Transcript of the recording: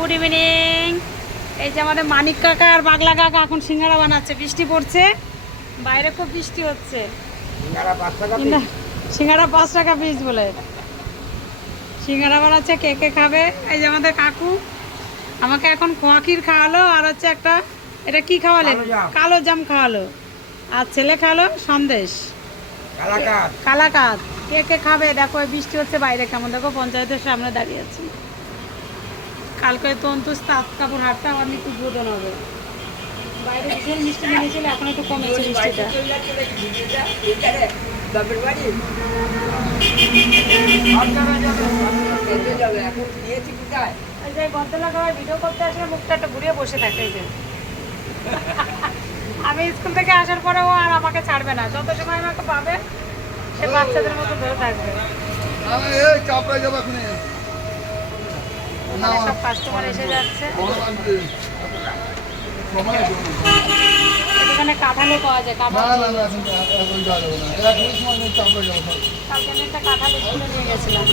Good evening. এই যে আমাদের মানিক কাকা আর বাগলা কাকা এখন সিঙ্গারা বানাচ্ছে। বৃষ্টি পড়ছে, বাইরে খুব বৃষ্টি হচ্ছে। সিঙ্গারা 5 টাকা পিস বলে সিঙ্গারা বানাচ্ছে। কে কে খাবে? এই যে আমাদের কাকু আমাকে এখন খোয়াক্ষীর খাওয়ালো, আর হচ্ছে একটা এটা কি খাওয়ালেন, কালো জাম খাওয়ালো, আর ছেলে খাওয়ালো সন্দেশ কালাকাত। কে কে খাবে? দেখো বৃষ্টি হচ্ছে বাইরে কেমন, দেখো পঞ্চায়েতের সামনে দাঁড়িয়ে আছি। কালকে তন্তু তাঁত কাপড় হাটটা আমার একটু উদ্বোধন হবে। বাইরে ভীষণ বৃষ্টি নেমেছিল, এখন একটু কমেছে বৃষ্টিটা। গদ্দলা খাবার ভিডিও করতে আসলে মুখটা একটা ঘুরিয়ে বসে থাকে। এই যে আমি স্কুল থেকে আসার পরেও আর আমাকে ছাড়বে না, যত সময় আমাকে পাবে সে বাচ্চাদের মতো ধরে থাকবে। সব কাস্টমার এসে যাচ্ছে। এখানে কাঁঠালও পাওয়া যায়। কাঁঠাল কালকে আমি একটা কাঁঠাল স্কুলে নিয়ে গেছিলাম।